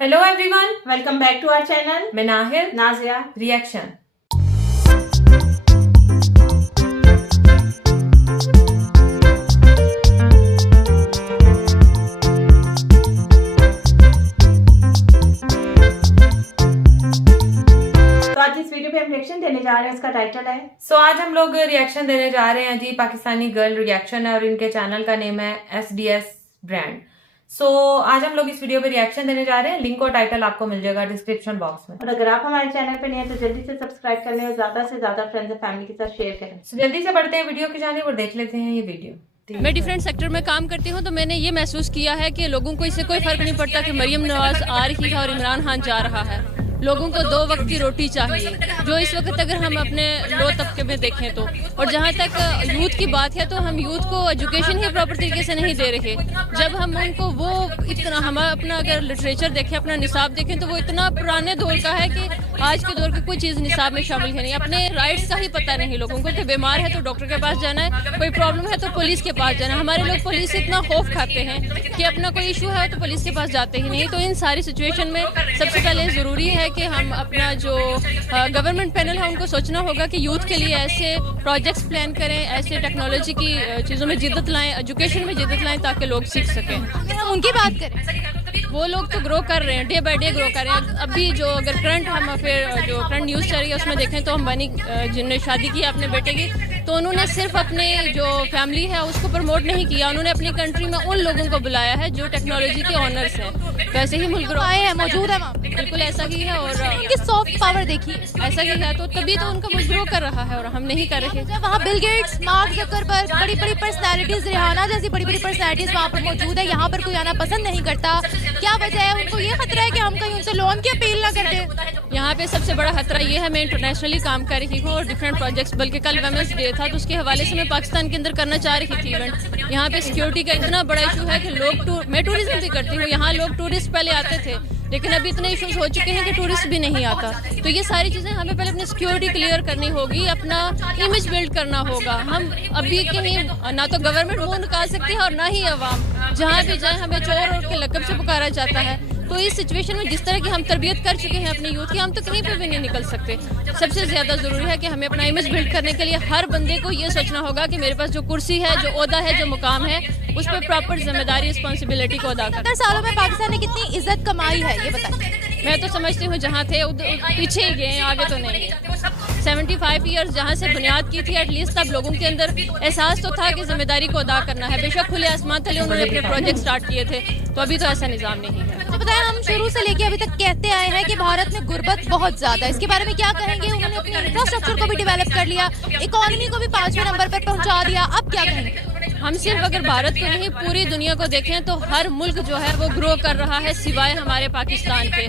Hello everyone, welcome back to our channel. मैं Nahir Nazia. Reaction. तो आज इस वीडियो पे हम रिएक्शन देने जा रहे हैं, इसका टाइटल है आज हम लोग रिएक्शन देने जा रहे हैं जी। पाकिस्तानी गर्ल रिएक्शन है और इनके चैनल का नेम है SDS ब्रांड। आज हम लोग इस वीडियो पे रिएक्शन देने जा रहे हैं। लिंक और टाइटल आपको मिल जाएगा डिस्क्रिप्शन बॉक्स में। और अगर आप हमारे चैनल पे नए हैं तो जल्दी से सब्सक्राइब कर लें और ज्यादा से ज्यादा फ्रेंड्स और फैमिली के साथ शेयर करें। जल्दी से बढ़ते हैं वीडियो की जानिब और देख लेते हैं ये वीडियो। मैं डिफरेंट सेक्टर में काम करती हूँ, तो मैंने ये महसूस किया है कि लोगों को इससे कोई फर्क नहीं पड़ता कि मरियम नवाज आ रही है और इमरान खान जा रहा है। लोगों को 2 वक्त की रोटी चाहिए, जो इस वक्त अगर हम अपने लो तबके में देखें तो। और जहाँ तक यूथ की बात है, तो हम यूथ को एजुकेशन ही प्रॉपर तरीके से नहीं दे रहे। जब हम उनको वो इतना, हम अपना अगर लिटरेचर देखें, अपना निसाब देखें, तो वो इतना पुराने दौर का है कि आज के दौर की कोई चीज़ निसाब में शामिल है नहीं। अपने राइट्स का ही पता नहीं लोगों को कि बीमार है तो डॉक्टर के पास जाना है, कोई प्रॉब्लम है तो पुलिस के पास जाना है। हमारे लोग पुलिस से इतना खौफ खाते हैं कि अपना कोई इशू है तो पुलिस के पास जाते ही नहीं। तो इन सारी सिचुएशन में सबसे पहले ज़रूरी है कि हम अपना जो गवर्नमेंट पैनल है उनको सोचना होगा कि यूथ के लिए ऐसे प्रोजेक्ट्स प्लान करें, ऐसे टेक्नोलॉजी की चीज़ों में जिद्दत लाएं, एजुकेशन में जिद्दत लाएं, ताकि लोग सीख सकें। हम उनकी बात करें, वो लोग तो ग्रो कर रहे हैं, डे बाय डे ग्रो कर रहे हैं। अभी जो अगर करंट हम फिर जो करंट न्यूज़ चल रही है उसमें देखें तो अंबानी जिन्होंने शादी की अपने बेटे की, तो उन्होंने सिर्फ अपने जो फैमिली है उसको प्रमोट नहीं किया, उन्होंने अपनी कंट्री में उन लोगों को बुलाया है जो टेक्नोलॉजी के ऑनर्स हैं। वैसे ही मुल्क ग्रो आए हैं, मौजूद है वहाँ। बिल्कुल ऐसा ही है। और उनकी सॉफ्ट पावर देखिए, ऐसा ही है, तो तभी तो उनका मुल्क ग्रो कर रहा है और हम नहीं कर रहे। जब वहाँ बिल गेट्स, मार्क जकरबर्ग, बड़ी बड़ी पर्सनैलिटीज, रिहाना जैसी बड़ी बड़ी पर्सनैलिटीज वहाँ पर मौजूद है, यहाँ पर कोई आना पसंद नहीं करता। क्या वजह है? उनको ये खतरा है कि हम कहीं उनसे लोन की अपील ना कर दें। यहाँ पे सबसे बड़ा खतरा ये है, मैं इंटरनेशनली काम कर रही हूँ और डिफरेंट प्रोजेक्ट्स, बल्कि कल वुमेन्स डे था तो उसके हवाले से मैं पाकिस्तान के अंदर करना चाह रही थी इवेंट। यहाँ पे सिक्योरिटी का इतना बड़ा इशू है कि लोग मैं टूरिज्म भी करती हूँ, यहाँ लोग टूरिस्ट पहले आते थे, लेकिन अभी इतने इश्यूज हो चुके हैं कि टूरिस्ट भी नहीं आता। तो ये सारी चीज़ें हमें पहले अपनी सिक्योरिटी क्लियर करनी होगी, अपना इमेज बिल्ड करना होगा। हम अभी कहीं ना तो गवर्नमेंट मुंह निकाल सकती है और ना ही अवाम, जहाँ भी जाए हमें चोर और के लकब से पुकारा जाता है। तो इस सिचुएशन में जिस तरह की हम तरबियत कर चुके हैं अपनी यूथ की, हम तो कहीं पे भी नहीं निकल सकते। सबसे ज़्यादा ज़रूरी है कि हमें अपना इमेज बिल्ड करने के लिए हर बंदे को ये सोचना होगा कि मेरे पास जो कुर्सी है, जो ओहदा है, जो मुकाम है, उस पर प्रॉपर जिम्मेदारी, रिस्पॉन्सिबिलिटी को अदा करना। 70 सालों में पाकिस्तान ने कितनी इज्जत कमाई है, ये बताइए। मैं तो समझती हूँ जहाँ थे पीछे ही गए, आगे तो नहीं। 75 ईयर्स जहाँ से बुनियाद की थी, एटलीस्ट तब लोगों के अंदर एहसास तो था कि जिम्मेदारी को अदा करना है। बेशक खुले आसमान तले उन्होंने अपने प्रोजेक्ट स्टार्ट किए थे, तो अभी तो ऐसा निज़ाम नहीं है। तो बताएं, हम शुरू से लेके अभी तक कहते आए हैं कि भारत में गुर्बत बहुत ज्यादा है, इसके बारे में क्या कहेंगे? उन्होंने अपने इंफ्रास्ट्रक्चर को भी डेवलप कर लिया, इकोनॉमी को भी 5वें नंबर पर पहुंचा दिया, अब क्या कहेंगे? हम सिर्फ अगर भारत को नहीं पूरी दुनिया को देखें तो हर मुल्क जो है वो ग्रो कर रहा है सिवाय हमारे पाकिस्तान के।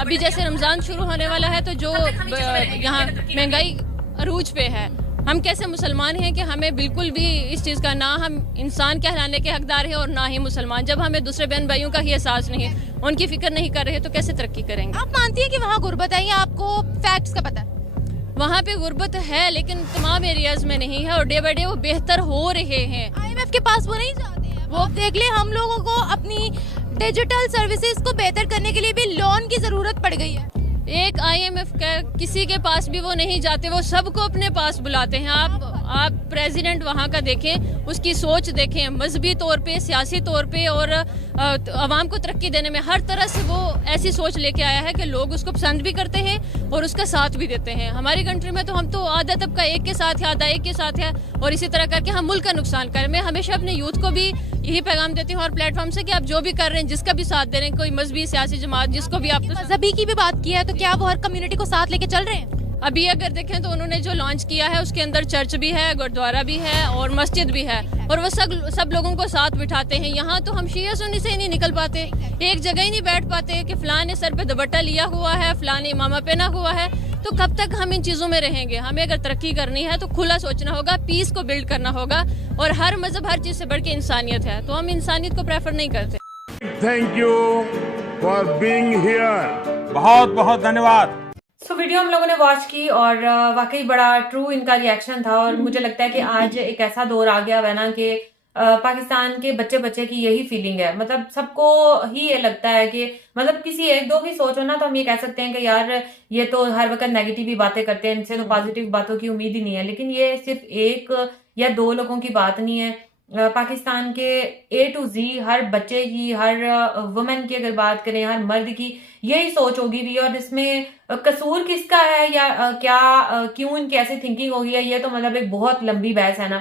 अभी जैसे रमज़ान शुरू होने वाला है तो जो यहाँ महंगाई अरूज पे है, हम कैसे मुसलमान हैं कि हमें बिल्कुल भी इस चीज़ का, ना हम इंसान कहलाने के हकदार हैं और ना ही मुसलमान। जब हमें दूसरे बहन भाइयों का ही एहसास नहीं है, उनकी फिक्र नहीं कर रहे, तो कैसे तरक्की करेंगे? आप मानती हैं कि वहाँ गुर्बत है या आपको फैक्ट्स का पता है? वहाँ पे गुर्बत है, लेकिन तमाम एरियाज में नहीं है और डे बाय डे वो बेहतर हो रहे हैं। IMF के पास वो नहीं जाते हैं। वो देख ले, हम लोगों को अपनी डिजिटल सर्विसेज को बेहतर करने के लिए भी लोन की जरूरत पड़ गई है। एक IMF का किसी के पास भी वो नहीं जाते, वो सबको अपने पास बुलाते हैं। आप प्रेसिडेंट वहाँ का देखें, उसकी सोच देखें, मजहबी तौर पे, सियासी तौर पे और अवाम को तरक्की देने में हर तरह से वो ऐसी सोच लेके आया है कि लोग उसको पसंद भी करते हैं और उसका साथ भी देते हैं। हमारी कंट्री में तो हम तो आधा तबका एक के साथ है, आधा एक के साथ है, और इसी तरह करके हम मुल्क का नुकसान करें। मैं हमेशा अपने यूथ को भी यही पैगाम देती हूँ और प्लेटफॉर्म से कि आप जो भी कर रहे हैं, जिसका भी साथ दे रहे हैं, कोई मजहबी सियासी जमात, जिसको भी आप मजहबी की भी बात की है, तो क्या वो हर कम्युनिटी को साथ लेके चल रहे हैं? अभी अगर देखें तो उन्होंने जो लॉन्च किया है उसके अंदर चर्च भी है, गुरुद्वारा भी है और मस्जिद भी है, और वो सब लोगों को साथ बिठाते हैं। यहाँ तो हम शिया सुन्नी से ही नहीं निकल पाते, एक जगह ही नहीं बैठ पाते कि फलां ने सर पे दुपट्टा लिया हुआ है, फलां ने इमामा पहना हुआ है। तो कब तक हम इन चीज़ों में रहेंगे? हमें अगर तरक्की करनी है तो खुला सोचना होगा, पीस को बिल्ड करना होगा, और हर मजहब, हर चीज़ से बढ़ के इंसानियत है, तो हम इंसानियत को प्रेफर नहीं करते। Thank you for being here. बहुत बहुत धन्यवाद। वीडियो हम लोगों ने वॉच की और वाकई बड़ा ट्रू इनका रिएक्शन था। और मुझे लगता है कि आज एक ऐसा दौर आ गया है ना कि पाकिस्तान के बच्चे बच्चे की यही फीलिंग है। मतलब सबको ही ये लगता है कि मतलब किसी एक दो की सोच हो ना तो हम ये कह सकते हैं कि यार ये तो हर वक्त नेगेटिव ही बातें करते हैं, इनसे तो पॉजिटिव बातों की उम्मीद ही नहीं है। लेकिन ये सिर्फ एक या दो लोगों की बात नहीं है। पाकिस्तान के A to Z हर बच्चे की, हर वुमेन की अगर बात करें, हर मर्द की यही सोच होगी भी। और इसमें कसूर किसका है या क्या क्यों इनकी ऐसी थिंकिंग होगी, ये तो मतलब एक बहुत लंबी बहस है ना।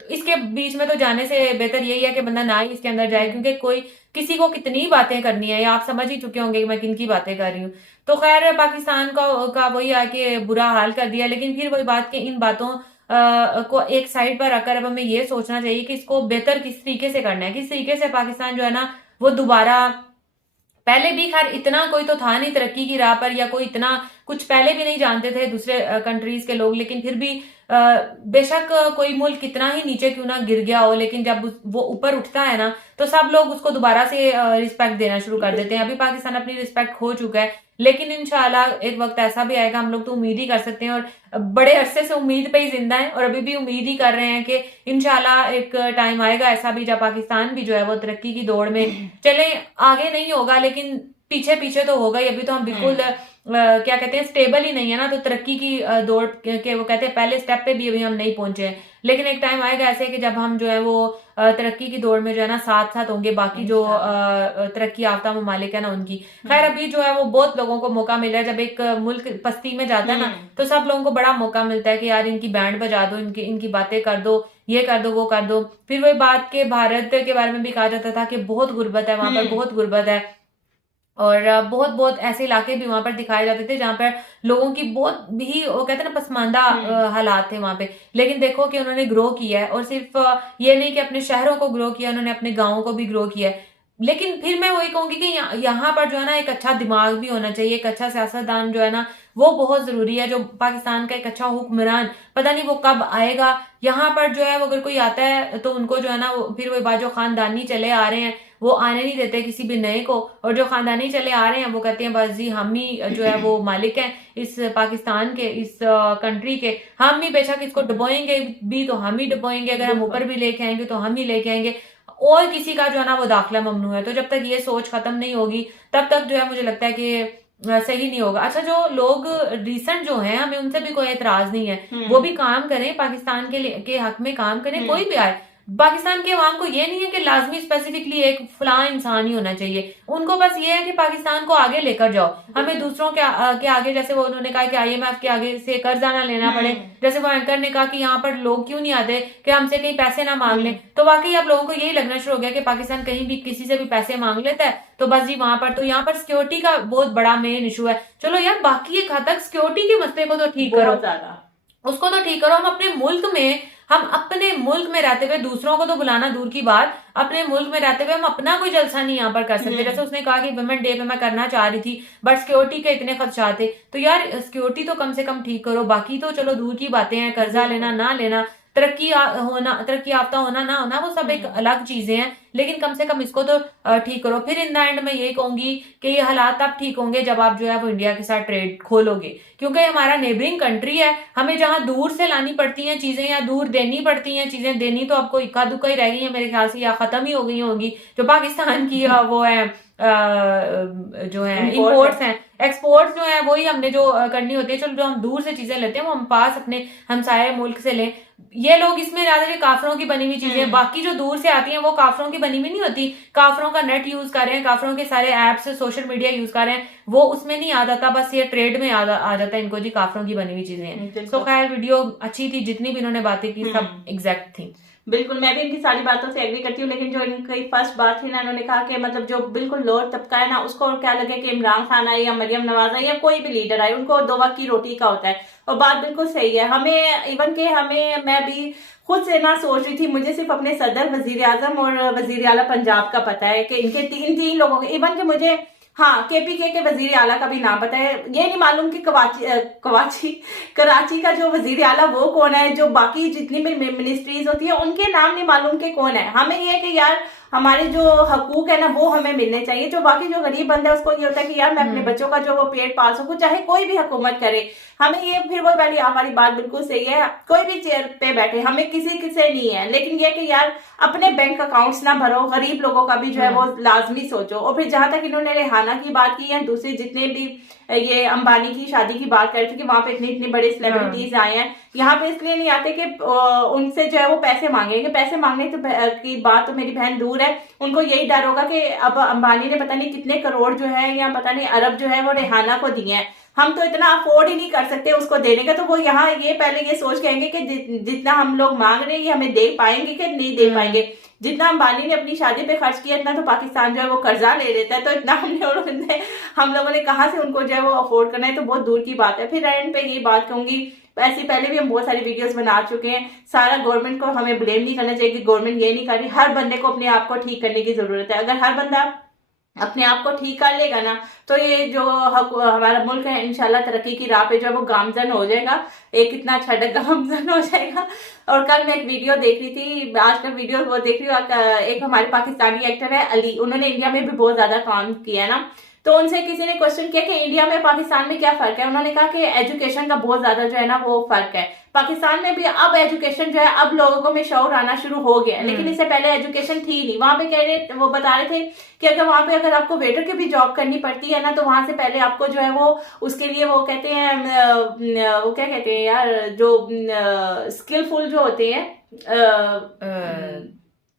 तो इसके बीच में तो जाने से बेहतर यही है कि बंदा ना ही इसके अंदर जाए, क्योंकि कोई किसी को कितनी बातें करनी है, या आप समझ ही चुके होंगे कि मैं किन की बातें कर रही हूँ। तो खैर पाकिस्तान का वही आके बुरा हाल कर दिया। लेकिन फिर वही बात कि इन बातों को एक साइड पर रखकर अब हमें ये सोचना चाहिए कि इसको बेहतर किस तरीके से करना है, किस तरीके से पाकिस्तान जो है ना वो दोबारा, पहले भी खैर इतना कोई तो था नहीं तरक्की की राह पर, या कोई इतना कुछ पहले भी नहीं जानते थे दूसरे कंट्रीज के लोग। लेकिन फिर भी बेशक कोई मुल्क कितना ही नीचे क्यों ना गिर गया हो, लेकिन जब वो ऊपर उठता है ना तो सब लोग उसको दोबारा से रिस्पेक्ट देना शुरू कर देते हैं। अभी पाकिस्तान अपनी रिस्पेक्ट खो चुका है, लेकिन इंशाल्लाह एक वक्त ऐसा भी आएगा, हम लोग तो उम्मीद ही कर सकते हैं और बड़े अरसे से उम्मीद पे ही जिंदा है और अभी भी उम्मीद ही कर रहे हैं कि इंशाल्लाह एक टाइम आएगा ऐसा भी जब पाकिस्तान भी जो है वो तरक्की की दौड़ में चले। आगे नहीं होगा लेकिन पीछे पीछे तो होगा ही। अभी तो हम बिल्कुल क्या कहते हैं स्टेबल ही नहीं है ना, तो तरक्की की दौड़ के वो कहते हैं पहले स्टेप पे भी अभी हम नहीं पहुंचे हैं। लेकिन एक टाइम आएगा ऐसे कि जब हम जो है वो तरक्की की दौड़ में जो है ना साथ साथ होंगे बाकी जो तरक्की याफ्ता ममालिक है ना उनकी। खैर अभी जो है वो बहुत लोगों को मौका मिल रहा है। जब एक मुल्क पस्ती में जाता है ना तो सब लोगों को बड़ा मौका मिलता है कि यार इनकी बैंड बजा दो, इनकी बातें कर दो, ये कर दो वो कर दो। फिर वही बात के भारत के बारे में भी कहा जाता था कि बहुत गुर्बत है वहां पर, बहुत गुर्बत है। और बहुत बहुत ऐसे इलाके भी वहां पर दिखाए जाते थे जहां पर लोगों की बहुत भी वो कहते हैं ना पसमानदा हालात थे वहां पे। लेकिन देखो कि उन्होंने ग्रो किया है, और सिर्फ ये नहीं कि अपने शहरों को ग्रो किया, उन्होंने अपने गाँवों को भी ग्रो किया है। लेकिन फिर मैं वही कहूंगी कि यहाँ पर जो है ना एक अच्छा दिमाग भी होना चाहिए, एक अच्छा सियासतदान जो है ना वो बहुत जरूरी है। जो पाकिस्तान का एक अच्छा हुक्मरान, पता नहीं वो कब आएगा यहाँ पर जो है वो, अगर कोई आता है तो उनको जो है ना फिर वही बात जो खानदानी चले आ रहे हैं वो आने नहीं देते किसी भी नए को, और जो खानदानी चले आ रहे हैं वो कहते हैं बस जी हम ही जो है वो मालिक हैं इस पाकिस्तान के, इस कंट्री के। हम ही बेशक इसको डुबोएंगे भी तो हम ही डुबोएंगे, अगर हम ऊपर भी लेके आएंगे तो हम ही लेके आएंगे, और किसी का जो है ना वो दाखिला ममनू है। तो जब तक ये सोच खत्म नहीं होगी तब तक जो है मुझे लगता है कि सही नहीं होगा। अच्छा जो लोग रिसेंट जो हैं हमें उनसे भी कोई एतराज नहीं है, वो भी काम करें पाकिस्तान के हक में काम करें, कोई भी आए। पाकिस्तान के अवाम को ये नहीं है कि लाजमी स्पेसिफिकली एक फलां इंसान ही होना चाहिए, उनको बस ये है कि पाकिस्तान को आगे लेकर जाओ। हमें दूसरों के आगे, जैसे वो उन्होंने कहा कि IMF के आगे से कर्जा ना लेना पड़े, जैसे वो एंकर ने कहा कि यहाँ पर लोग क्यों नहीं आते कि हमसे कहीं पैसे ना मांग लें। तो वाकई अब लोगों को यही लगना शुरू हो गया कि पाकिस्तान कहीं भी किसी से भी पैसे मांग लेता है तो बस जी वहां पर, तो यहाँ पर सिक्योरिटी का बहुत बड़ा मेन इशू है। चलो यार बाकी एक हद तक सिक्योरिटी के मसले को तो ठीक करो, उसको तो ठीक करो। हम अपने मुल्क में रहते हुए दूसरों को तो बुलाना दूर की बात, अपने मुल्क में रहते हुए हम अपना कोई जलसा नहीं यहाँ पर कर सकते। जैसे उसने कहा कि वुमेन डे पे मैं करना चाह रही थी बट सिक्योरिटी के इतने खदशात थे, तो यार सिक्योरिटी तो कम से कम ठीक करो। बाकी तो चलो दूर की बातें हैं, कर्जा लेना ना लेना, तरक्की याफ्ता होना ना होना, वो सब एक अलग चीजें हैं, लेकिन कम से कम इसको तो ठीक करो। फिर इन द एंड मैं यही कहूंगी कि ये हालात अब ठीक होंगे जब आप जो है वो इंडिया के साथ ट्रेड खोलोगे, क्योंकि हमारा नेबरिंग कंट्री है। हमें जहां दूर से लानी पड़ती हैं चीजें या दूर देनी पड़ती हैं चीजें, देनी तो आपको इक्का दुक्का ही रह गई है मेरे ख्याल से, या खत्म ही हो गई होगी। जो पाकिस्तान की वो है जो है इंपोर्ट्स हैं, एक्सपोर्ट्स जो है वही हमने जो करनी होती है। चलो जो हम दूर से चीजें लेते हैं वो हम पास अपने हमसाये मुल्क से लें। ये लोग इसमें ज्यादा काफरों की बनी हुई चीजें, बाकी जो दूर से आती हैं वो काफरों की बनी हुई नहीं होती। काफरों का नेट यूज कर रहे हैं, काफरों के सारे एप्स सोशल मीडिया यूज कर रहे हैं, वो उसमें नहीं आ जाता, बस ये ट्रेड में आ जाता है इनको जी काफरों की बनी हुई चीजें हैं। तो खैर वीडियो अच्छी थी, जितनी भी इन्होंने बातें की सब एग्जैक्ट थी। बिल्कुल मैं भी इनकी सारी बातों से एग्री करती हूँ, लेकिन जो इनकी फर्स्ट बात थी ना, उन्होंने कहा कि मतलब जो बिल्कुल लोअर तबका है ना उसको क्या लगे कि इमरान खान आए या मरियम नवाज आए या कोई भी लीडर आए, उनको 2 वक्त की रोटी का होता है। और बात बिल्कुल सही है। मैं भी खुद से ना सोच रही थी, मुझे सिर्फ अपने सदर, वजीर आजम और वजीर आला पंजाब का पता है कि इनके तीन लोगों के, इवन के मुझे KPK के वजीर आला का भी नाम पता है। ये नहीं मालूम कि कराची का जो वजीर आला वो कौन है, जो बाकी जितनी भी मिनिस्ट्रीज होती है उनके नाम नहीं मालूम कि कौन है। हमें ये है कि यार हमारे जो हकूक है ना वो हमें मिलने चाहिए। जो बाकी जो गरीब बंदा है उसको ये होता है कि यार मैं अपने बच्चों का जो वो पेट पाल सकूं, चाहे कोई भी हुकूमत करे। हमें ये फिर वो वाली हमारी बात बिल्कुल सही है, कोई भी चेयर पे बैठे हमें किसी से नहीं है, लेकिन ये कि यार अपने बैंक अकाउंट्स ना भरो, गरीब लोगों का भी जो है वो लाजमी सोचो। और फिर जहां तक इन्होंने रेहाना की बात की या दूसरी जितने भी ये अंबानी की शादी की बात कर रहे थे कि वहां पे इतने बड़े सेलिब्रिटीज आए हैं, यहाँ पे इसलिए नहीं आते कि उनसे जो है वो पैसे मांगेंगे। पैसे मांगने की बात तो मेरी बहन दूर है, उनको यही डर होगा कि अब अंबानी ने पता नहीं कितने करोड़ जो है या पता नहीं अरब जो है वो रेहाना को दिए हैं, हम तो इतना अफोर्ड ही नहीं कर सकते उसको देने का। तो वो यहाँ ये पहले ये सोच कहेंगे कि जितना हम लोग मांग रहे हैं ये हमें दे पाएंगे कि नहीं दे पाएंगे। जितना अंबानी ने अपनी शादी पे खर्च किया इतना तो पाकिस्तान जो है वो कर्जा ले लेता है, तो इतना हम लोगों ने कहाँ से उनको जो है वो अफोर्ड करना है, तो बहुत दूर की बात है। फिर एंड पे ये बात कहूंगी, ऐसे पहले भी हम बहुत सारी वीडियोस बना चुके हैं, सारा गवर्नमेंट को हमें ब्लेम नहीं करना चाहिए कि गवर्नमेंट ये नहीं कर रही। हर बंदे को अपने आप को ठीक करने की जरूरत है। अगर हर बंदा अपने आप को ठीक कर लेगा ना तो ये जो हमारा मुल्क है इंशाल्लाह तरक्की की राह पे जो है वो गामजन हो जाएगा, एक इतना अच्छा गामजन हो जाएगा। और कल मैं एक वीडियो देख रही थी, आज का वीडियो वो देख रही हूँ, एक हमारे पाकिस्तानी एक्टर है अली, उन्होंने इंडिया में भी बहुत ज्यादा काम किया है ना, तो उनसे किसी ने क्वेश्चन किया कि इंडिया में पाकिस्तान में क्या फर्क है। उन्होंने कहा कि एजुकेशन का बहुत ज्यादा जो है ना वो फर्क है। पाकिस्तान में भी अब एजुकेशन जो है अब लोगों में शौर आना शुरू हो गया, लेकिन इससे पहले एजुकेशन थी नहीं। वहां पे कह रहे वो बता रहे थे कि अगर वहां पे अगर आपको वेटर की भी जॉब करनी पड़ती है ना तो वहां से पहले आपको जो है वो उसके लिए वो कहते हैं वो क्या कहते हैं यार, जो स्किलफुल जो होते हैं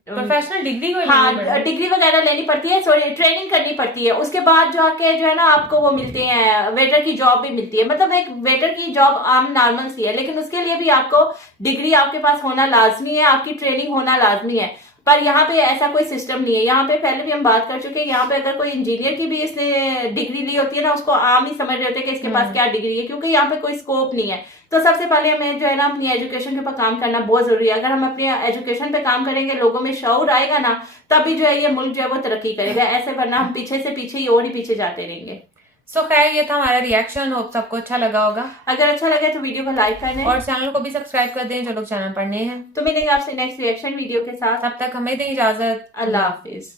प्रोफेशनल डिग्री को डिग्री वगैरह लेनी पड़ती है, सॉरी ट्रेनिंग करनी पड़ती है। उसके बाद जाके जो है ना आपको वो मिलते हैं, वेटर की जॉब भी मिलती है। मतलब एक वेटर की जॉब आम नॉर्मल सी है, लेकिन उसके लिए भी आपको डिग्री आपके पास होना लाजमी है, आपकी ट्रेनिंग होना लाजमी है। पर यहाँ पे ऐसा कोई सिस्टम नहीं है। यहाँ पे पहले भी हम बात कर चुके हैं, यहाँ पे अगर कोई इंजीनियर की भी इसने डिग्री ली होती है ना, उसको आम ही समझ रहे होते हैं कि इसके पास क्या डिग्री है, क्योंकि यहाँ पे कोई स्कोप नहीं है। तो सबसे पहले हमें जो है ना अपनी एजुकेशन के ऊपर काम करना बहुत जरूरी है। अगर हम अपनी एजुकेशन पे काम करेंगे, लोगों में शऊर आएगा ना, तभी जो है ये मुल्क जो है वो तरक्की करेगा। ऐसे वरना हम पीछे से पीछे ही और ही पीछे जाते रहेंगे। सो खैर ये था हमारा रिएक्शन, होप सबको अच्छा लगा होगा। अगर अच्छा लगे तो वीडियो को लाइक कर दें और चैनल को भी सब्सक्राइब कर दें जो लोग चैनल पर नए हैं। तो मिलेंगे आपसे नेक्स्ट रिएक्शन वीडियो के साथ, तब तक हमें दें इजाजत। अल्लाह हाफिज।